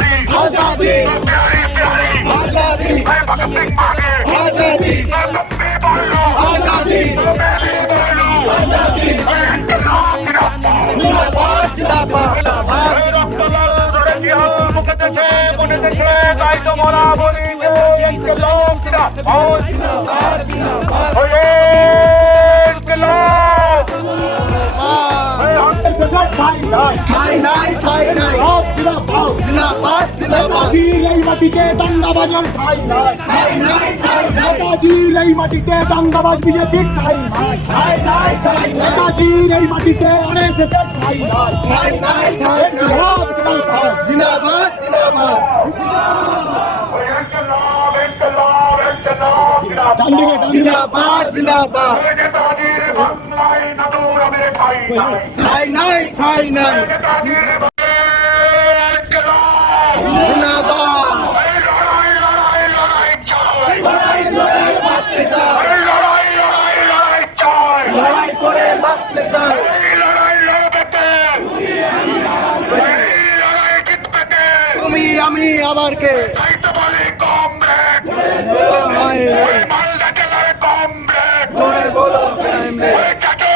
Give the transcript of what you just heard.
आजादी आजादी आजादी आजादी जिंदाबाद जिंदाबाद मुख देशे मने देखले তাই তোমরা বলি যে ইনকলাব জিন্দাবাদ জিন্দাবাদ জিন্দাবাদ ওরে ইনকলাব ঠাই নাই জিন্দাবাদ জিন্দাবাদ জিন্দাবাদ এই মাটিতে দাঙ্গাবাজের ঠাই নাই নেতাজির এই মাটিতে দাঙ্গাবাজ বিজেপির ঠাই নাই নেতাজির এই মাটিতে আরএসএসের ঠাই নাই জিন্দাবাদ জিন্দাবাদ জিন্দাবাদ জিন্দাবাদ ঠাই নাই লড়াই করে বাঁচতে চাই তুমি আমি আবার কে